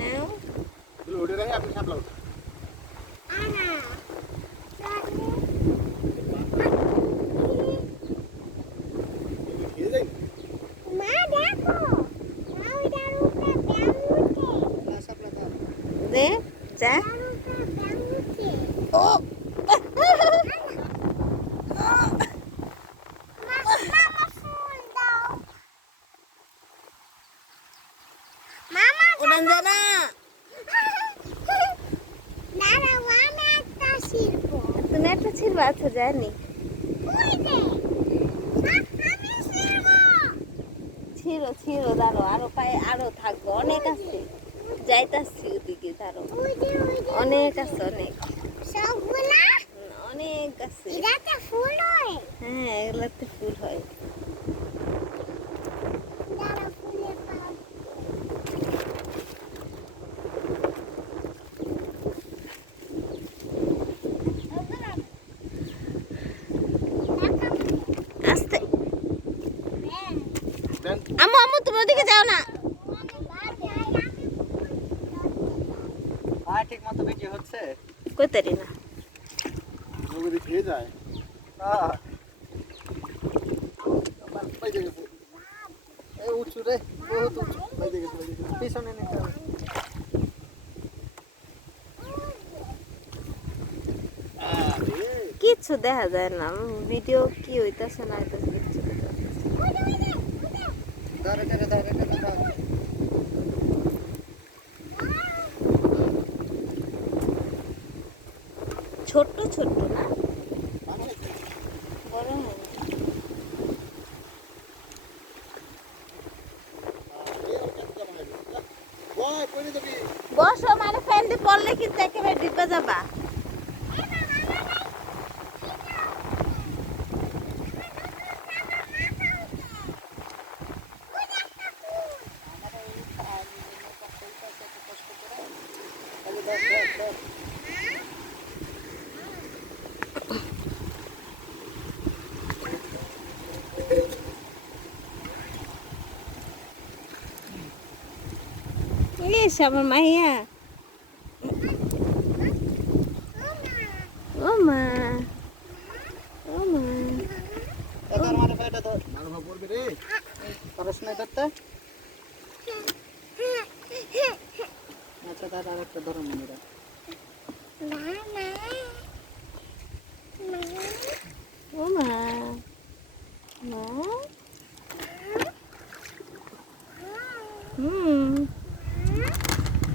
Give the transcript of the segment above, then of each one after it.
নাও উঠে রাখে আপনি সাপলা উঠে খেয়ে যাই দে যা ও উড়ান যা না তুমি একটা ছিড়বা আচ্ছা জানি ছিড়ো ছিড়ো দাঁড়ো আরো পায়ে আরো থাকবো অনেক আছে যাইতাছি ওদিকে দাঁড়ো অনেক আছে অনেক অনেক আছে হ্যাঁ এগুলাতে ফুল হয় আস্তে আম্মু আম্মু তুমি ওদিকে যাও না ঠিক মতো বিক্রি হচ্ছে কইতারি না যদি খেয়ে যায় পাইতে গেছে এই উঁচু রে বহুত উঁচু পাইতে গেছে পিছনে নিতে হবে কিচ্ছু দেখা যায় না ভিডিও কি হইতাছে না হইতাছে কিচ্ছু দেখা যাচ্ছে না। ধরে ধরে ধরে ধরে ধরে ছোট্ট ছোট্ট না বড় হয় না। বসো মানে ফ্যান দিয়ে পড়লে কিন্তু একেবারে ডিব্বা যাবা ইস আমার মাইয়া ও মা ও মা ধর মারে পেটে ধর মার ভাব পড়বে রে পারস না ধরতে আচ্ছা দাদা আরেকটা ধরো মনে রাখ ও মা মা হুম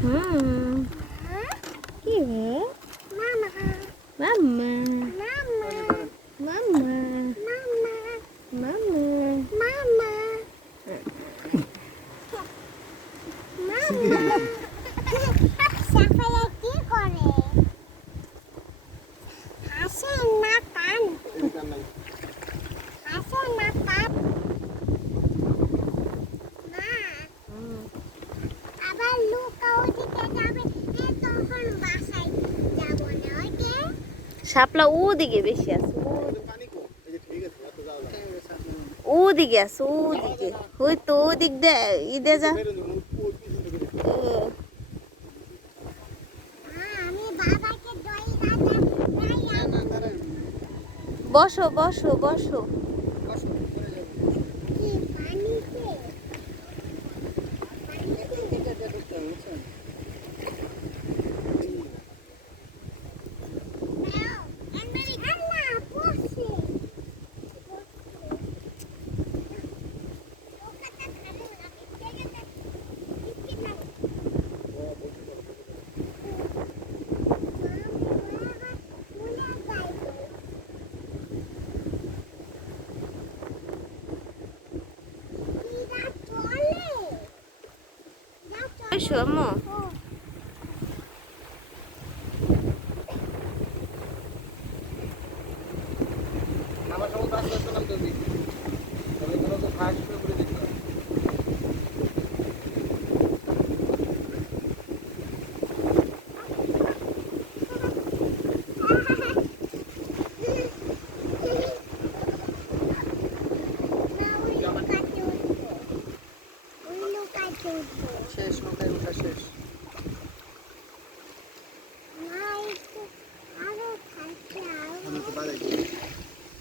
হুম কি রে মাম্মা মাম্মা মাম্মা শাপলা ওদিকে বেশি আছে ওদিকে আছে ওদিকে ওই তো ওদিক দে ইদে যা বসো বসো বসো এসো আম্মু আমার সমস্ত আস্তে আস্তে নামতে হবে তাহলে কোনো তো ফাঁস করে দিতে হবে Look at you. শেষ নৌকায় ওঠা শেষ। আমি তো বাজাই দিই।